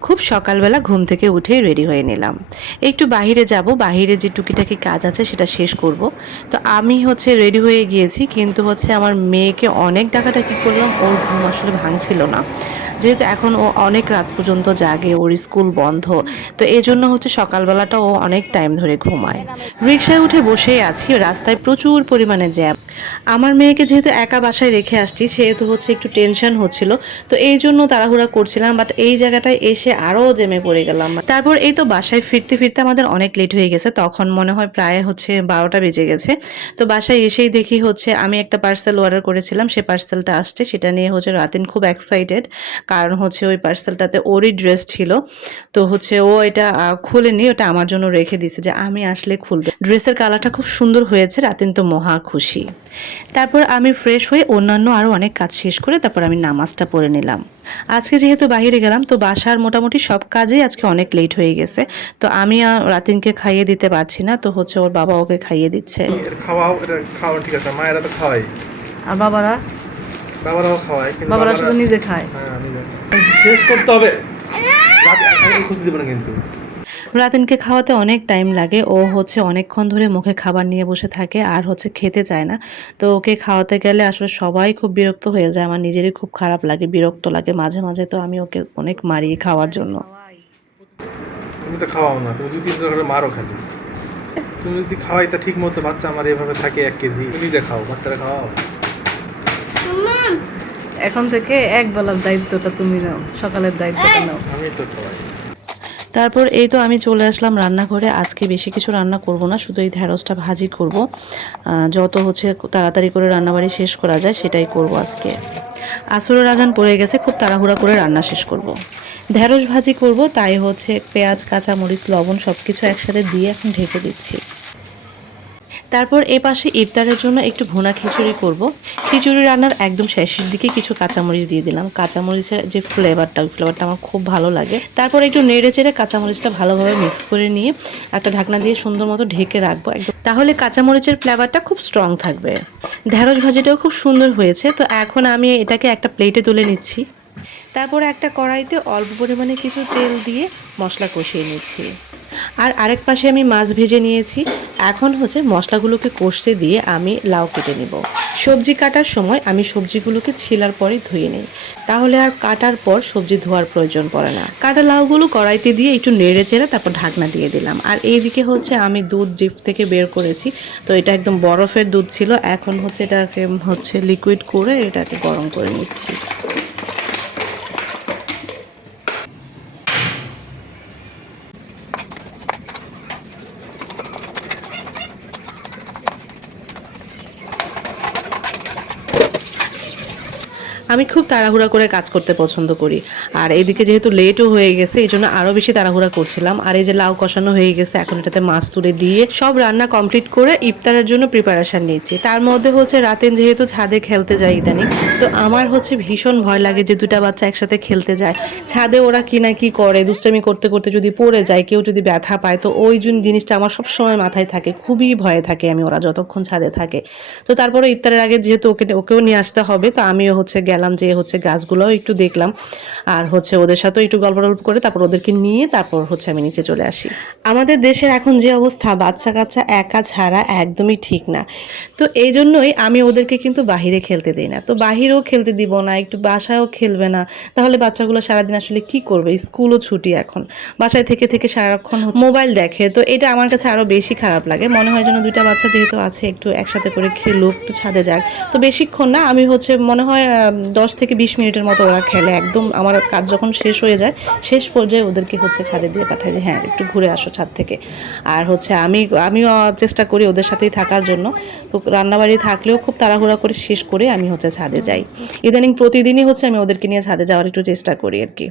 খুব সকালবেলা ঘুম থেকে উঠেই রেডি হয়ে নিলাম। একটু বাহিরে যাব, বাহিরে যে টুকিটাকি কাজ আছে সেটা শেষ করব। তো আমি হচ্ছে রেডি হয়ে গিয়েছি, কিন্তু হচ্ছে আমার মেয়েকে অনেক ডাকাটাকি করলাম, ওর ঘুম আসলে ভাঙছিল না। যেহেতু এখন ও অনেক রাত পর্যন্ত জাগে, ওর স্কুল বন্ধ, তো এই জন্য হচ্ছে সকালবেলাটা ও অনেক টাইম ধরে ঘুমায়। রিক্সায় উঠে বসেই আছি, রাস্তায় প্রচুর পরিমাণে জ্যাম। আমার মেয়েকে যেহেতু একা বাসায় রেখে আসছি, সেহেতু হচ্ছে একটু টেনশন হচ্ছিল, তো এই জন্য তাড়াহুড়া করছিলাম, বাট এই জায়গাটায় এসে আরও জেমে পড়ে গেলাম। তারপর এই তো বাসায় ফিরতে ফিরতে আমাদের অনেক লেট হয়ে গেছে, তখন মনে হয় প্রায় হচ্ছে বারোটা বেজে গেছে। তো বাসায় এসেই দেখি হচ্ছে আমি একটা পার্সেল অর্ডার করেছিলাম, সে পার্সেলটা আসছে, সেটা নিয়ে হচ্ছে রাতিন খুব এক্সাইটেড কারণ হচ্ছে ওই পার্সেলটাতে ওরই ড্রেস ছিল। তো হচ্ছে ও এটা খুলেনি ওটা আমার জন্য রেখে দিয়েছে যে আমি আসলে খুলবে। ড্রেসের কালারটা খুব সুন্দর হয়েছে রাতিন তো মহা খুশি। তারপর আমি ফ্রেশ হয়ে অন্যান্য আরও অনেক কাজ শেষ করে তারপর আমি নামাজটা পড়ে নিলাম। আজকে যেহেতু বাইরে গেলাম তো বাসার মোটামুটি সব কাজেই আজকে অনেক লেট হয়ে গেছে। তো আমি আর রাতিনকে খাইয়ে দিতে পারছি না তো হচ্ছে ওর বাবা ওকে খাইয়ে দিচ্ছে। খাওয়াও খাওয়া ঠিক আছে মায়েরা তো খাওয়াই। আর বাবারা? বাবারাও খাওয়ায় কিন্তু বাবারা শুধু নিজে খায়। হ্যাঁ জানি। শেষ করতে হবে। রাতে দেবো না কিন্তু। রাতিনকে খাওয়াতে অনেক টাইম লাগে। ও হচ্ছে অনেকক্ষণ ধরে মুখে খাবার নিয়ে বসে থাকে আর হচ্ছে খেতে চায় না। তো ওকে খাওয়াতে গেলে আসলে সবাই খুব বিরক্ত হয়ে যায়। আমার নিজেরই খুব খারাপ লাগে বিরক্ত লাগে মাঝে মাঝে। তো আমি ওকে অনেক মারি খাওয়ার জন্য। তুমি তো খাওয়াও না তুমি দুই তিন করে মারো খালি। তুমি যদি খাওয়াই তা ঠিক মতো বাচ্চা আমার এভাবে থাকে এক কেজি তুমি দেখাও বাচ্চারা খাওয়াও। এখন থেকে এক বেলার দায়িত্বটা তুমি নাও সকালের দায়িত্বটা নাও। আমি তো তারপর এই তো আমি চলে আসলাম রান্নাঘরে। আজকে বেশি কিছু রান্না করব না শুধু এই ঢ্যাঁড়সটা ভাজি করব। যত হচ্ছে তাড়াতাড়ি করে রান্নাবাড়ি শেষ করা যায় সেটাই করব আজকে। আসরের আজান পড়ে গেছে খুব তাড়াহুড়া করে রান্না শেষ করব। ঢ্যাঁড়স ভাজি করব তাই হচ্ছে পেঁয়াজ কাঁচা মরিচ লবণ সব কিছু একসাথে দিয়ে এখন ঢেকে দিচ্ছি। তারপর এ পাশে ইফতারের জন্য একটু ভুনা খিচুড়ি করব। খিচুড়ি রান্নার একদম শেষের দিকে কিছু কাঁচামরিচ দিয়ে দিলাম। কাঁচামরিচের যে ফ্লেভারটা ওই ফ্লেভারটা আমার খুব ভালো লাগে। তারপর একটু নেড়ে চেড়ে কাঁচামরিচটা ভালোভাবে মিক্স করে নিয়ে একটা ঢাকনা দিয়ে সুন্দর মতো ঢেকে রাখব একদম। তাহলে কাঁচামরিচের ফ্লেভারটা খুব স্ট্রং থাকবে। ঢ্যাঁড়স ভাজিটাও খুব সুন্দর হয়েছে। তো এখন আমি এটাকে একটা প্লেটে তুলে নিচ্ছি। তারপর একটা কড়াইতে অল্প পরিমাণে কিছু তেল দিয়ে মশলা কষিয়ে নিচ্ছি। আর আরেক পাশে আমি মাছ ভেজে নিয়েছি। এখন হচ্ছে মশলাগুলোকে কষতে দিয়ে আমি লাউ কেটে নিব। সবজি কাটার সময় আমি সবজিগুলোকে ছিলার পরে ধুয়ে নিই। তাহলে আর কাটার পর সবজি ধোয়ার প্রয়োজন পড়ে না। কাটা লাউগুলো কড়াইতে দিয়ে একটু নেড়ে চেড়ে তারপর ঢাকনা দিয়ে দিলাম। আর এইদিকে হচ্ছে আমি দুধ ডিপ থেকে বের করেছি। তো এটা একদম বরফের দুধ ছিল। এখন হচ্ছে এটাকে হচ্ছে লিকুইড করে এটাকে গরম করে নিচ্ছি। আমি খুব তাড়াহুড়া করে কাজ করতে পছন্দ করি। আর এদিকে যেহেতু লেটও হয়ে গেছে, এই জন্য আরও বেশি তাড়াহুড়া করছিলাম। আর এই যে লাউ কষানো হয়ে গেছে, এখন এটাতে মাছ তুলে দিয়ে সব রান্না কমপ্লিট করে ইফতারের জন্য প্রিপারেশান নিয়েছি। তার মধ্যে হচ্ছে রাতেন যেহেতু ছাদে খেলতে যায় ইদানিং, তো আমার হচ্ছে ভীষণ ভয় লাগে যে দুটা বাচ্চা একসাথে খেলতে যায়। ছাদে ওরা কি না কি করে, দুষ্টামি করতে করতে যদি পড়ে যায়, কেউ যদি ব্যথা পায়, তো ওই জন্য জিনিসটা আমার সব সময় মাথায় থাকে, খুবই ভয়ে থাকে আমি ওরা যতক্ষণ ছাদে থাকে। তো তারপরে ইফতারের আগে যেহেতু ওকে ওকেও নিয়ে আসতে হবে, তো আমিও হচ্ছে গেলাম যে হচ্ছে গাছগুলোও একটু দেখলাম। আর হচ্ছে ওদের সাথেও একটু গল্প টল্প করে তারপর ওদেরকে নিয়ে তারপর হচ্ছে আমি নিচে চলে আসি। আমাদের দেশের এখন যে অবস্থা, বাচ্চা কাচ্চা একা ছাড়া একদমই ঠিক না। তো এই জন্যই আমি ওদেরকে কিন্তু বাহিরে খেলতে দিই না। তো বাহিরেও খেলতে দিব না, একটু বাসায়ও খেলবে না। তাহলে বাচ্চাগুলো সারাদিন আসলে কি করবে? স্কুলও ছুটি এখন। বাসায় থেকে থেকে সারাক্ষণ মোবাইল দেখে। তো এটা আমার কাছে আরও বেশি খারাপ লাগে। মনে হয় যেন দুইটা বাচ্চা যেহেতু আছে, একটু একসাথে করে খেলুক, একটু ছাদে যাক। তো বেশিক্ষণ না, আমি হচ্ছে মনে হয় দশ থেকে বিশ মিনিটের মতো ওরা খেলে। একদম আমার কাজ যখন শেষ হয়ে যায়, শেষ পর্যায়ে ওদেরকে হচ্ছে ছাদে দিয়ে পাঠায় যে হ্যাঁ একটু ঘুরে আসো ছাদ থেকে। আর হচ্ছে আমি, আমিও চেষ্টা করি ওদের সাথেই থাকার জন্য। তো রান্নাবাড়ি থাকলেও খুব তাড়াহুড়া করে শেষ করে আমি হচ্ছে ছাদে যাই। ইদানিং প্রতিদিনই হচ্ছে আমি ওদেরকে নিয়ে ছাদে যাওয়ার একটু চেষ্টা করি আর কি।